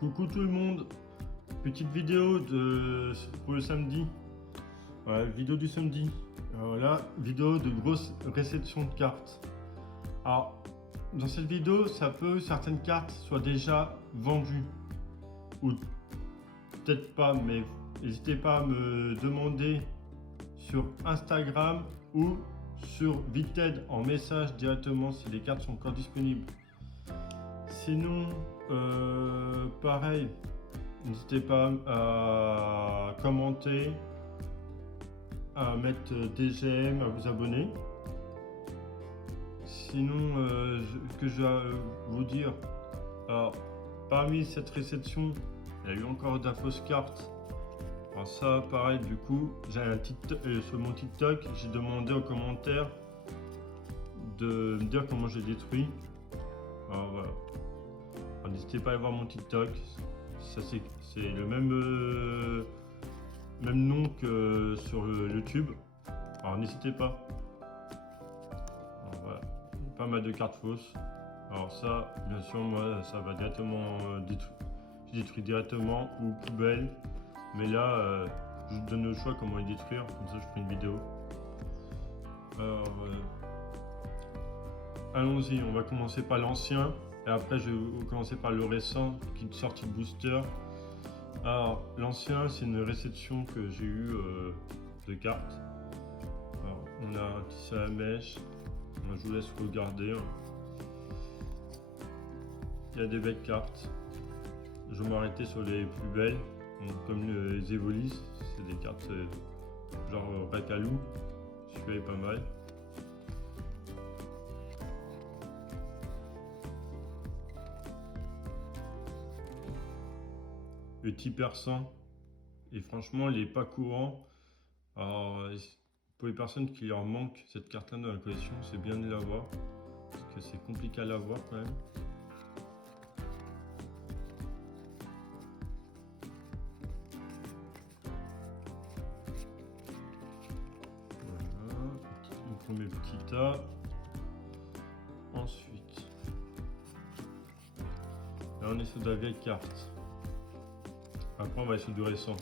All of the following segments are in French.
Coucou tout le monde, petite vidéo pour le samedi, vidéo du samedi. Alors là, vidéo de grosse réception de cartes. Alors, dans cette vidéo, certaines cartes soient déjà vendues, ou peut-être pas, mais n'hésitez pas à me demander sur Instagram ou sur Vinted en message directement si les cartes sont encore disponibles. Sinon, pareil, n'hésitez pas à commenter, à mettre des j'aime, à vous abonner. Sinon, que je vais vous dire, alors, parmi cette réception, il y a eu encore de la fausse carte. Alors ça, pareil, du coup, j'ai un TikTok, sur mon TikTok, j'ai demandé aux commentaires de me dire comment j'ai détruit. Alors voilà. Alors, n'hésitez pas à aller voir mon TikTok, ça c'est le même nom que sur YouTube. Alors n'hésitez pas. Alors, voilà. Pas mal de cartes fausses. Alors ça, bien sûr, moi ça va directement je détruis directement ou poubelle. Mais là, je vous donne le choix comment les détruire, comme ça je ferai une vidéo. Alors, allons-y, on va commencer par l'ancien. Et après, je vais commencer par le récent qui est sorti de booster. Alors, l'ancien, c'est une réception que j'ai eue de cartes. Alors, on a un tissu à la mèche. Je vous laisse regarder. Il y a des belles cartes. Je vais m'arrêter sur les plus belles. Donc, comme les Evolis, c'est des cartes genre Racalou. Celui-là est pas mal. Le type persan, et franchement il n'est pas courant. Alors pour les personnes qui leur manquent cette carte là dans la collection, c'est bien de l'avoir parce que c'est compliqué à l'avoir quand même. Voilà, on prend mes petits tas. Ensuite là on est sur de la vieille carte. Après on va aller sur du récent.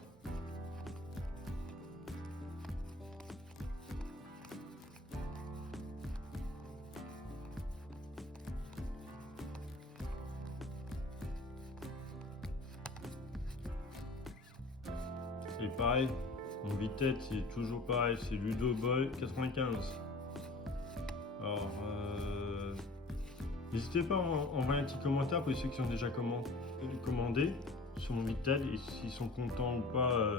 Et pareil, mon Vinted c'est toujours pareil, c'est Ludobol 95. Alors n'hésitez pas à envoyer un petit commentaire pour ceux qui ont déjà commandé sur mon Vinted et s'ils sont contents ou pas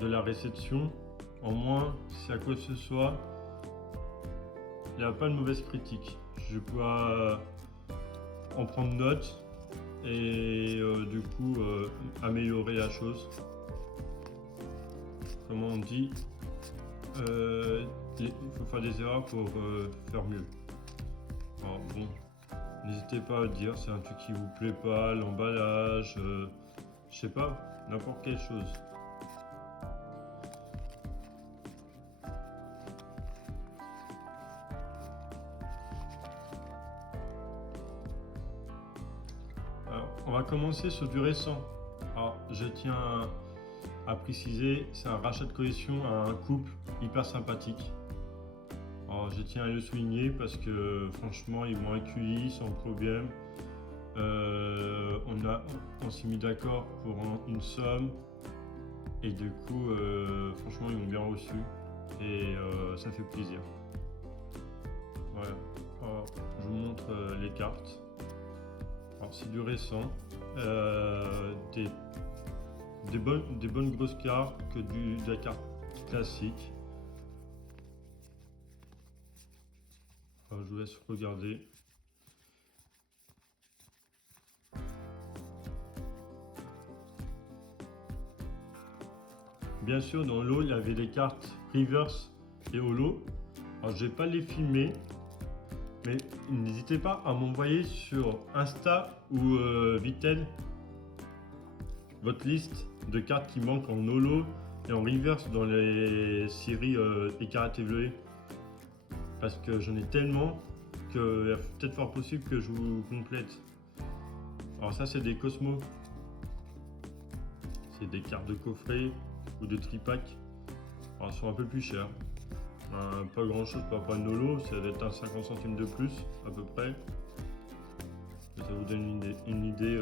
de la réception. En moins, si à quoi que ce soit, il n'y a pas de mauvaise critique. Je peux en prendre note et du coup améliorer la chose. Comme on dit, il faut faire des erreurs pour faire mieux. Alors bon, n'hésitez pas à dire c'est un truc qui vous plaît pas, l'emballage, je sais pas, n'importe quelle chose. Alors, on va commencer sur du récent. Alors, je tiens à préciser, c'est un rachat de collection à un couple hyper sympathique. Alors, je tiens à le souligner parce que franchement, ils m'ont accueilli sans problème. On s'est mis d'accord pour une somme et du coup, franchement, ils m'ont bien reçu et ça fait plaisir. Voilà. Alors, je vous montre les cartes. Alors, c'est du récent, des bonnes grosses cartes que de la carte classique. Alors, je vous laisse regarder. Bien sûr, dans l'eau, il y avait des cartes reverse et holo. Alors, je vais pas les filmer, mais n'hésitez pas à m'envoyer sur Insta ou Vinted votre liste de cartes qui manquent en holo et en reverse dans les séries Écarlate et Violet. Parce que j'en ai tellement qu'il est peut-être fort possible que je vous complète. Alors ça c'est des Cosmos. c'est des cartes de coffret ou de tripack. Alors, elles sont un peu plus chères. Pas grand chose par rapport à une Nolo, ça va être un 50 centimes de plus à peu près. Et ça vous donne une idée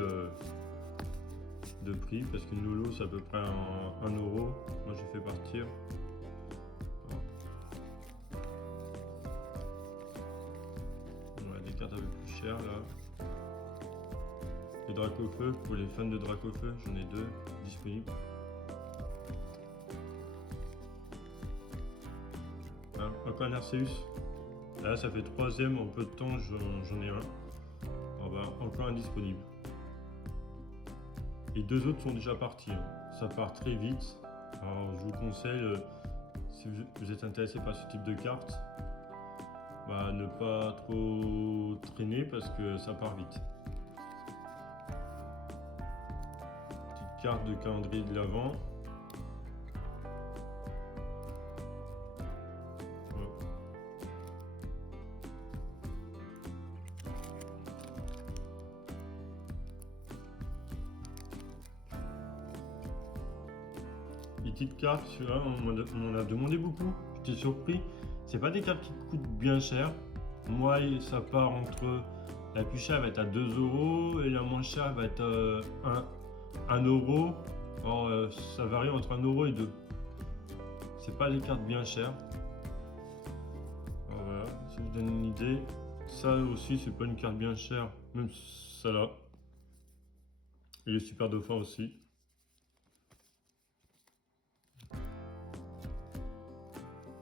de prix, parce qu'une Nolo c'est à peu près 1 euro. Moi j'ai fait partir. On a des cartes un peu plus chères là. Les Dracofeu, pour les fans de Dracofeu, j'en ai 2 disponibles. Encore un Arceus. Là ça fait 3ème en peu de temps, j'en ai un. Ah bah, encore un disponible. Et 2 autres sont déjà partis. Ça part très vite. Alors je vous conseille, si vous êtes intéressé par ce type de carte, bah, ne pas trop traîner parce que ça part vite. Petite carte de calendrier de l'Avent. Les petites cartes, celui-là, on m'en a demandé beaucoup. J'étais surpris. C'est pas des cartes qui coûtent bien cher. Moi, ça part entre. La plus chère va être à 2 euros et la moins chère va être 1 euro. Alors, ça varie entre 1 euro et 2. C'est pas des cartes bien chères. Alors voilà, ça vous donne une idée. Ça aussi, c'est pas une carte bien chère, même ça là. Et les super dauphins aussi.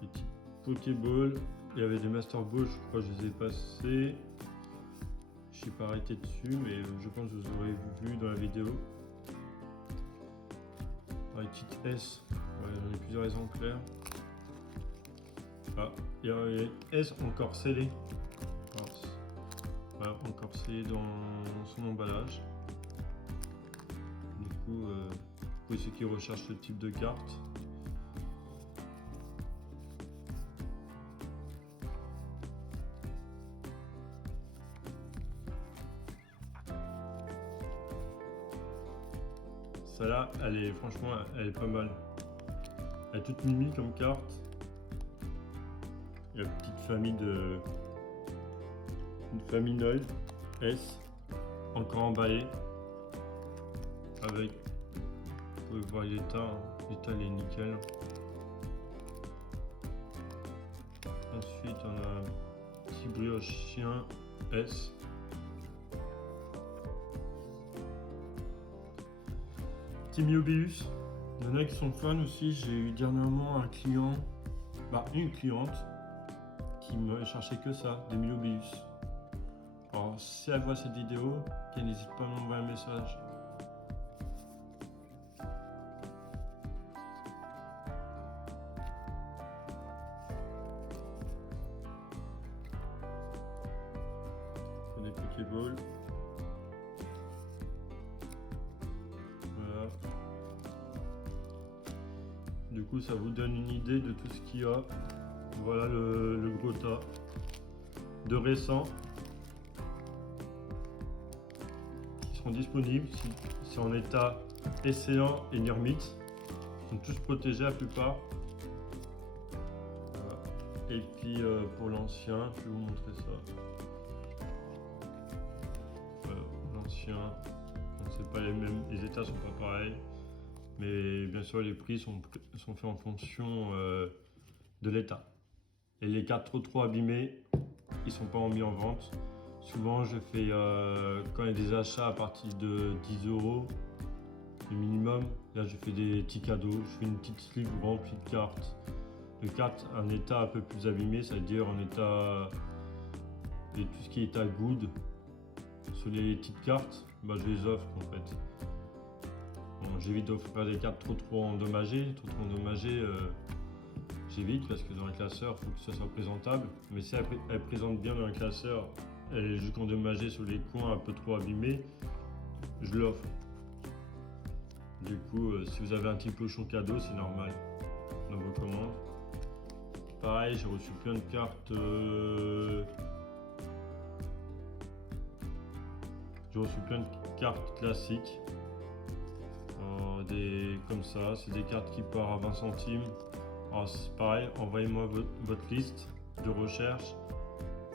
Les petits Pokéball. Il y avait des Master Ball, je crois que je les ai passés. Je suis pas arrêté dessus, mais je pense que vous aurez vu dans la vidéo. Les petites S, ouais, j'en ai plusieurs exemplaires. Ah, il y a une S encore scellée. Voilà, encore scellée dans son emballage. Du coup, pour ceux qui recherchent ce type de carte. Celle-là, franchement, elle est pas mal. Elle est toute mimi comme carte. Il y a une petite famille une famille Noël S, encore emballée. Avec, vous pouvez voir l'état, l'état il est nickel. Ensuite, on a un petit brioche chien S. Timiobius, il y en a qui sont fans aussi. J'ai eu dernièrement un client, une cliente qui me cherchait que ça, des Myobius. Alors si elle voit cette vidéo, qu'elle n'hésite pas à m'envoyer un message. Des Pokéballs. Voilà. Du coup, ça vous donne une idée de tout ce qu'il y a. Voilà le gros tas de récents qui seront disponibles. C'est en état excellent et Nirmix. Ils sont tous protégés la plupart. Voilà. Et puis pour l'ancien, je vais vous montrer ça. Voilà, l'ancien, c'est pas les mêmes, les états sont pas pareils. Mais bien sûr, les prix sont faits en fonction de l'état. Et les cartes trop abîmées, ils sont pas mis en vente. Souvent, je fais quand il y a des achats à partir de 10 euros, le minimum. Là, je fais des petits cadeaux. Je fais une petite slip remplie de cartes. De cartes en état un peu plus abîmé, c'est-à-dire en état de tout ce qui est état good. Sur les petites cartes, je les offre en fait. Bon, j'évite d'offrir des cartes trop endommagées. Trop endommagées, j'évite parce que dans un classeur, il faut que ça soit présentable. Mais si elle présente bien dans un classeur, elle est juste endommagée sur les coins un peu trop abîmés, je l'offre. Du coup, si vous avez un petit pochon cadeau, c'est normal dans vos commandes. Pareil, j'ai reçu plein de cartes. J'ai reçu plein de cartes classiques. des comme ça, c'est des cartes qui partent à 20 centimes. Alors c'est pareil, envoyez-moi votre liste de recherche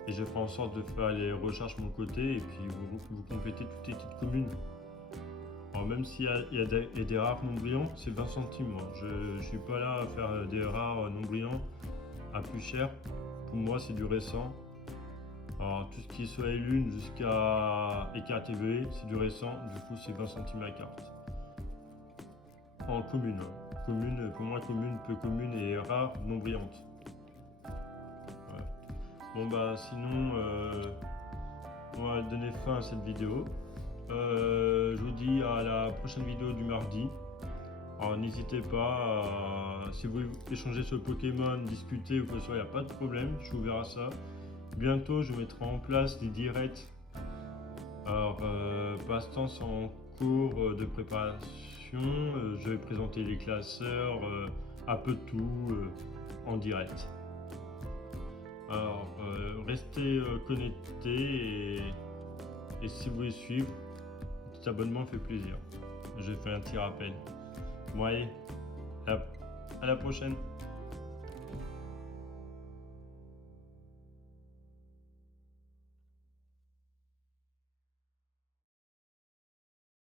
et je ferai en sorte de faire les recherches de mon côté et puis vous complétez toutes les petites communes. Alors même s'il y a des rares non brillants, c'est 20 centimes. Moi. Je suis pas là à faire des rares non brillants à plus cher. Pour moi c'est du récent. Alors tout ce qui est soleil lune jusqu'à écart TV, c'est du récent, du coup c'est 20 centimes la carte. En commune. Commune, pour moi commune, peu commune et rare, non brillante. Ouais. Bon bah sinon on va donner fin à cette vidéo. Je vous dis à la prochaine vidéo du mardi. Alors n'hésitez pas, si vous voulez échanger sur Pokémon, discuter ou quoi que ce soit, il n'y a pas de problème, je suis ouvert à ça. Bientôt je mettrai en place des directs. Alors pour l'instant c'est en cours de préparation. Je vais présenter les classeurs, un peu de tout en direct. Alors restez connectés et si vous voulez suivre, un petit abonnement fait plaisir. Je fais un petit rappel. Bon allez, à la prochaine.